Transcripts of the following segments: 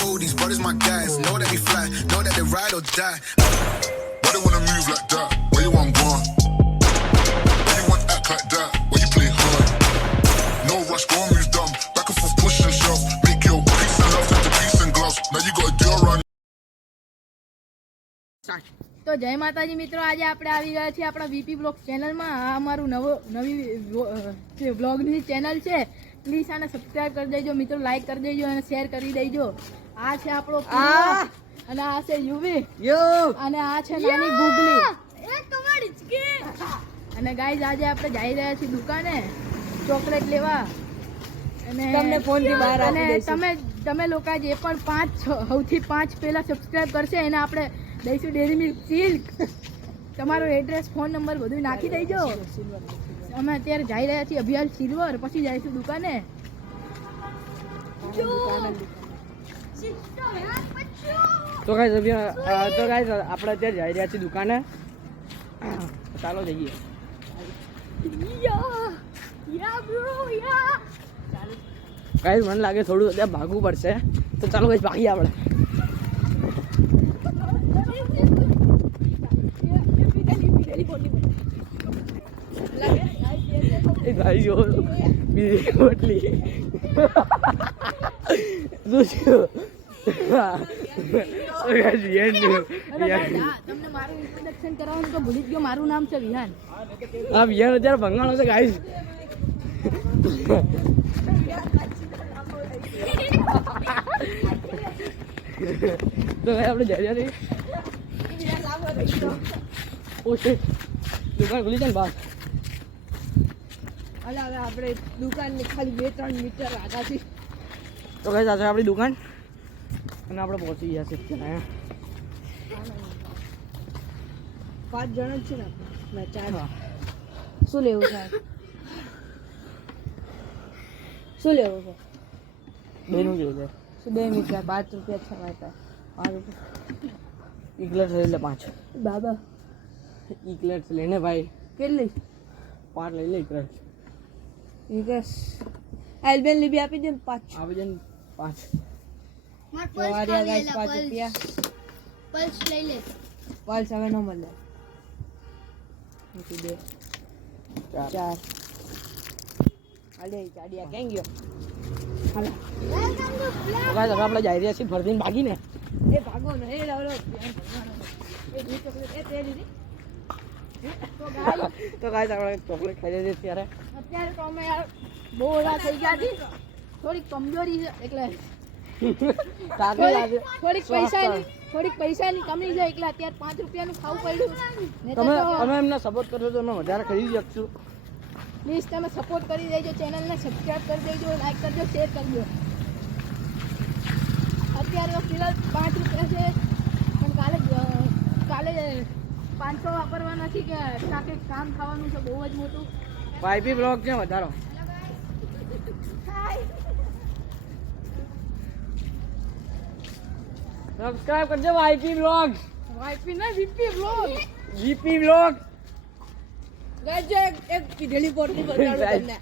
Oh, these brothers my guys. Know that we fly, know that they ride or die. Why they wanna move like that? Where you want gone? Why you want act like that? Why you play hard? No rush, go and move dumb. Back and forth, push and shove. Make your peace and love into peace and gloves. Now you got a deal run. તો જય માતાજી મિત્રો, આજે આપણે આવી ગયા છીએ આપણા વીપી બ્લોગ ચેનલમાં. આ અમારું નવી બ્લોગની ચેનલ છે. પ્લીઝ આને સબસ્ક્રાઇબ કરી દેજો મિત્રો, લાઈક કરી દેજો અને શેર કરી દેજો. આ છે આપણો અને આ છે યુવી અને આ છે નાની ગુગલી અને ગાઈઝ આજે આપણે જઈ રહ્યા છીએ દુકાને ચોકલેટ લેવા અને તમને ફોનથી બહાર અને તમે લોકો જે પણ સૌથી પાંચ પહેલા સબસ્ક્રાઇબ કરશે એને આપણે દઈશું ડેરી મિલ્ક સિલ્ક. તમારો એડ્રેસ, ફોન નંબર બધું નાખી દેજો. અમે અત્યારે જઈ રહ્યા છીએ અભિયાન સિલ્વર, પછી જઈશું દુકાને. તો ગાઈસ આપણે અત્યારે જઈ રહ્યા છીએ દુકાને. ચાલો જઈએ. ગાઈસ મને લાગે થોડું અત્યારે ભાગવું પડશે, તો ચાલો ગાઈસ ભાગીએ આપણે. ભાઈઓ બીજી રોટલી તમને મારું ઇન્ટ્રોડક્શન કરાવવાનું તો ભૂલી જ ગયો. મારું નામ છે વિહાન. હા, વિહાન અત્યારે ભંગાણો છે ગાઈસ. તો આપણે જઈ રહ્યા છીએ. દુકાન ખુલી છે ને બહાર. આપણે દુકાનની ખાલી 2-3 મીટર આગળ છે. તો ગાઈસ આજે આપણી દુકાન અને આપણે પહોંચી ગયા છીએ ત્યાં. 5 જણ જ છે ને આપણે. 4. શું લેવું છે? શું લેવું છે? બેનું કેવું છે? શું 2 મીટર 5 રૂપિયા છે મારા 5 રૂપિયા. ઇકલેટ એટલે 5 બાબા ઇકલેટ લઈને ભાઈ. કેટલી? 5 લઈ લે ઇકલેટ. યસ એલ્બેન લીબી આપી દે 5 આપી દે 5. વારિયા ગાઈસ 5 રૂપિયા. પલ્સ લઈ લે. પલ્સ હવે નો મળે. મૂકી દે 4. આલે ચાડિયા કેમ ગયો? હાલા તો ગાઈસ હવે આપણે જઈ રહ્યા છીએ ફરદીન ભાગીને. એ ભાગો ને એ લાવલો એ દી ચોકલેટ એ તે દીધી. તો ગાઈસ આપણે ચોકલેટ ખાઈ લઈએ ત્યારે. અત્યારે તો અમે યાર બહુ ઓલા થઈ ગયા છે, થોડીક કમજોરી છે એટલે થોડીક પૈસાની કમી છે એટલે અત્યારે 5 રૂપિયાનું ખાવું પડ્યું. તમે એમને સપોર્ટ કરશો તો અમે વધારે ખરીદી શકશું. પ્લીઝ તમે સપોર્ટ કરી દેજો, ચેનલને સબસ્ક્રાઇબ કરી દેજો, લાઈક કરજો, શેર કરજો. અત્યારે તો ફિલહાલ 5 રૂપિયા છે પણ કાલે 500 વાપરવાના છે કે શાકે કામ ખાવાનું છે બહુ જ મોટું. વાયપી બ્લોગ છે વધારો. સબસ્ક્રાઇબ કરજો વાયપી બ્લોગ. વાયપી ના વીપી બ્લોગ. વીપી બ્લોગ ગાજે એક કીધેલી પોટલી બતાડો તમને.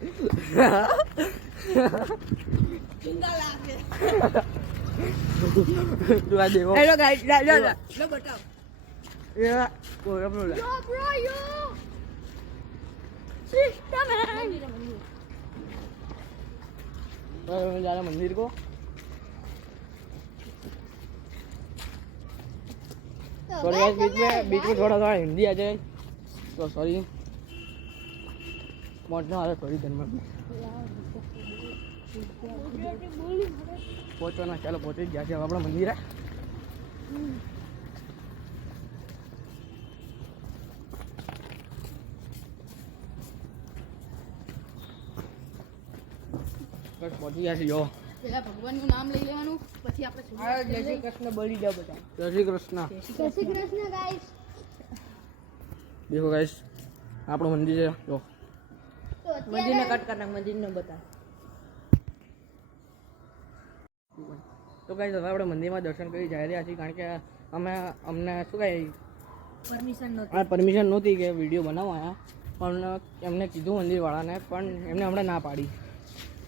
ચિંતા લાગે. તું આ દેખો. હેલો ગાઈસ લો બતાવ. યા કોઈ આપણો લે. Yo bro yo. સિસ્ટમ હે. मैं जा रहा मंदिर को. सॉरी गाइस, बीच में थोड़ा हिंदी आ जाए तो सॉरी. पहुंचना वाला थोड़ी देर में पहुंचना. चलो पहुंचे जा છીએ આપણા મંદિરે. બસ પહોંચી ગયા છીએ. જો પેલા ભગવાનનું નામ લઈ લેવાનું પછી આપણે જય શ્રી કૃષ્ણ બોલી જાવ બધા. જય શ્રી કૃષ્ણ. જય શ્રી કૃષ્ણ ગાઈસ. દેખો ગાઈસ આપણું મંદિર છે. જો તો મંદિરને કટ કર નાખ, મંદિરને બતા. તો ગાઈસ હવે આપણે મંદિરમાં દર્શન કરી જઈ રહ્યા છીએ કારણ કે અમને શું કહે પરમિશન નહોતી કે વિડીયો બનાવવા પણ એમને કીધું મંદિરવાળાને પણ એમને હમણાં ના પાડી.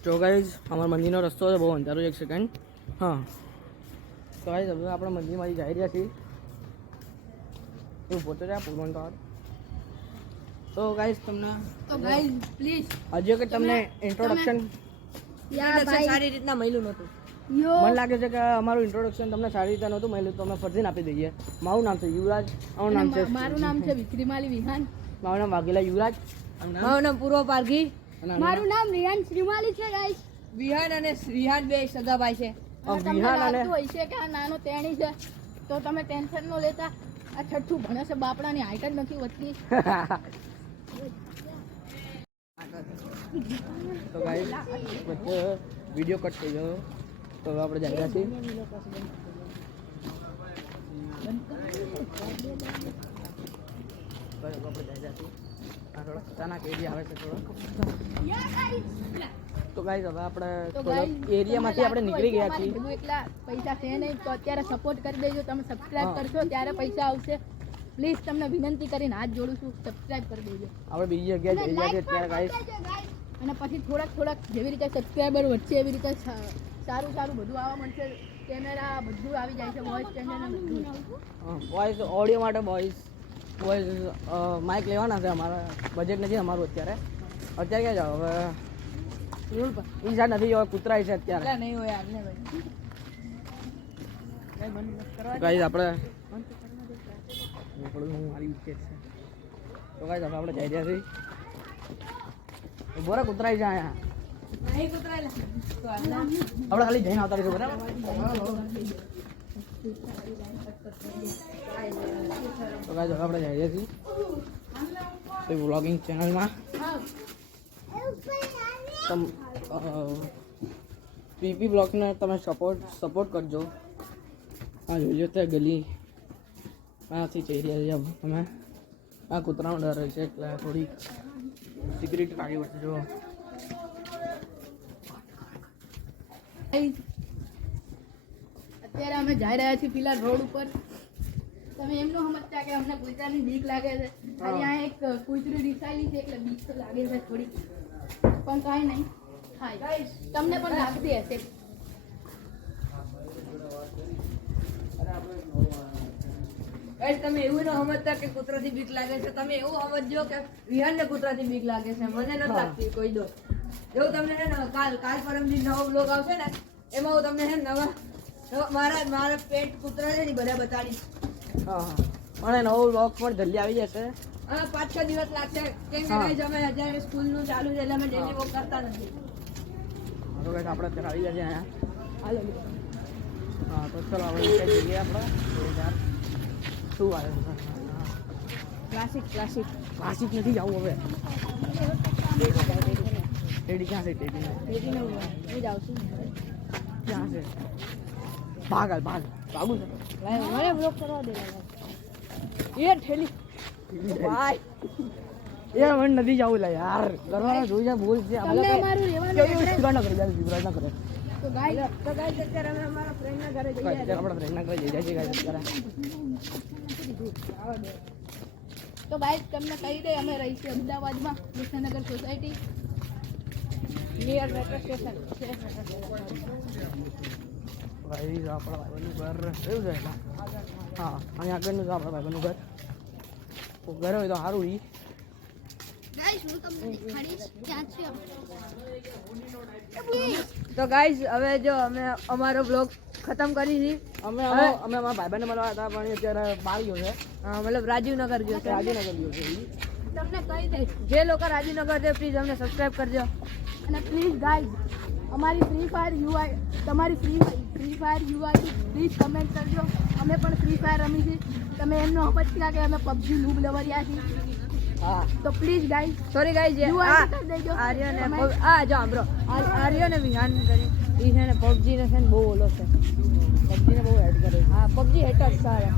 તો ગાઈસ અમારા મંદિરનો રસ્તો છે બહુ અંધારો. 1 સેકન્ડ. હા તો ગાઈસ હવે આપણે મંદિરમાંથી જઈ રહ્યા છીએ તું પોતે જા પૂર્ણ તો તો ગાઈસ તમને તો ગાઈઝ પ્લીઝ હજુ કે તમને ઇન્ટ્રોડક્શન સારી રીતના મળ્યું નહોતું યો મને લાગે છે કે અમારું ઇન્ટ્રોડક્શન તમને સારી રીતે નહોતું મળ્યું તો અમે ફરજીને આપી દઈએ મારું નામ છે યુવરાજ મારું નામ છે મારું નામ છે વિક્રીમાલી વિહાન મારું નામ વાઘેલા યુવરાજ મારું નામ પૂર્વ પારઘી મારું નામ રિયાન શ્રીમાલી છે ગાઈસ. વિહાન અને વિહાન બે સગાભાઈ છે તમને વિહાન અને લાગતું હોય છે કે આ નાનો તેણી છે તો તમે ટેન્શન ન લેતા આ છઠ્ઠું ભણે છે બાપડાની હાઈટ જ નથી વધતી તો ગાઈસ વચ્ચે વિડીયો કટ થઈ ગયો તો હવે આપણે જઈ રહ્યા છીએ બરાબર આપણે જઈ રહ્યા છીએ આ થોડો અચાનક એરિયા આવે છે થોડો તો ગાઈસ હવે આપણે તો થોડો એરિયામાંથી આપણે નીકળી ગયા છીએ બધું એટલા પૈસા છે નહીં તો અત્યારે સપોર્ટ કરી દેજો તમે સબસ્ક્રાઇબ કરશો ત્યારે પૈસા આવશે પ્લીઝ તમને વિનંતી કરીને હાથ જોડું છું સબસ્ક્રાઇબ કરી દેજો આપણે બીજી જગ્યાએ જઈ રહ્યા છીએ અત્યારે ગાઈસ અને પછી થોડાક જેવી રીતે સબસ્ક્રાઈબર વધશે એવી રીતે સારું બધું આવવા મળશે કેમેરા બધું આવી જાય છે વોઇસ ચેનલ બધું વોઇસ ઓડિયો માટે વોઇસ માઇક લેવાના છે અમારા બજેટ નથી અમારું અત્યારે ક્યાં જાઓ હવે રોડ પર ઈજા નથી હવે કૂતરાય છે અત્યારે એટલા નહીં હોય આજને ભાઈ ગાઈસ આપણે મારી વિકેટ છે તો ગાઈસ હવે આપણે જઈ રહ્યા છીએ બોરા કૂતરાય છે અહીંયા નહીં કૂતરાયેલા તો આજના આપણે ખાલી જઈને આવતા રહીશું બરાબર તો ગાઈસ હવે આપણે જઈ રહ્યા છીએ તો વ્લોગિંગ ચેનલમાં તમ પીપી બ્લોગને તમે સપોર્ટ કરજો આ જોઈ લો તે ગલી આથી જઈ રહ્યા છીએ તમે આ કૂતરાનો ડર હોય છે એટલે થોડી સિક્યુરિટી રાખવી પડશે જો અત્યારે અમે જઈ રહ્યા છીએ પેલા રોડ ઉપર તમે એમ ન સમજતા કે અમને કૂતરાની બીક લાગે છે અહીંયા એક કૂતરું રિસાયેલી છે એટલે બીક તો લાગે છે થોડી પણ કાંઈ નહીં થાય તમને પણ લાગતી હશે તમે એવું ન સમજતા કે કૂતરાથી બીક લાગે છે તમે એવું સમજજો કે વિહાનને કૂતરાથી બીક લાગે છે મને નથી લાગતી કોઈ દો એવું તમને છે ને કાલ પરમથી નવો બ્લોગ આવશે ને એમાં હું તમને છે ને મારા પેટ કૂતરા છે ને બધા બતાડીશ હા અને નવો બ્લોગ પણ જલ્દી આવી જશે હા 5-6 દિવસ લાગશે કેમ કે guys અમે અત્યારે સ્કૂલનું ચાલુ છે એટલે અમે ડેલી વોક કરતા નથી તો ગાઈસ આપણે અત્યારે આવી ગયા છે અહીંયા હાલો હા તો ચલો આપણે નીચે જઈએ આપણે થોડી વાર શું આવે ક્લાસિક ક્લાસિક નથી જવું હવે ટેડી ક્યાં છે ટેડી હું જાઉં છું ક્યાં છે ભાગું છે મને બ્લોક કરવા દે એ ઠેલી ભાઈ યાર મને નથી જવું લે યાર કરવાના જોઈ જાય બોલ છે તમને અમારું રહેવાનું વિવરાજ ના કરે તો ગાઈસ અત્યારે અમે અમારા ફ્રેન્ડના ઘરે જઈએ અત્યારે આપણા ફ્રેન્ડના ઘરે જઈ જાય છે ગાઈસ અત્યારે તો ગાઈસ તમને કહી દે અમે રહી છીએ અમદાવાદમાં Krishnanagar society near metro station ભાઈ આપણા ભાઈનું ઘર કયું છે હા અહીંયા આગળનું છે આપણા ભાઈનું ઘર ઘર હોય તો સારું ઈ ગાઈસ હું તમને દેખાડીશ ક્યાં છે તો ગાઈસ હવે જો અમે અમારો બ્લોગ ખતમ કરી છે અમે અમારા ભાઈબંધને મળવા હતા પણ અત્યારે બહાર ગયો છે મતલબ રાજીવનગર ગયો છે રાજીનગર ગયો છે ઈ. તમને કહી દઈશ જે લોકો રાજીનગર છે પ્લીઝ અમને સબસ્ક્રાઇબ કરજો અને પ્લીઝ ગાઈઝ અમારી ફ્રી ફાયર યુઆઈ તમારી free fire UI please comment કરજો અમે પણ ફ્રી ફાયર રમી છીએ તમે એમનો સમજતા કે અમે પબજી લૂબ લવરિયા છીએ હા તો please guys sorry guys Aryan ને જો સાંભળો આર્યન ને વિહાન કરી ઈ છે ને પબજી ને છે ને બહુ ઓલો છે પબજીને બહુ એડ કરે છે હા પબજી હેટર સારા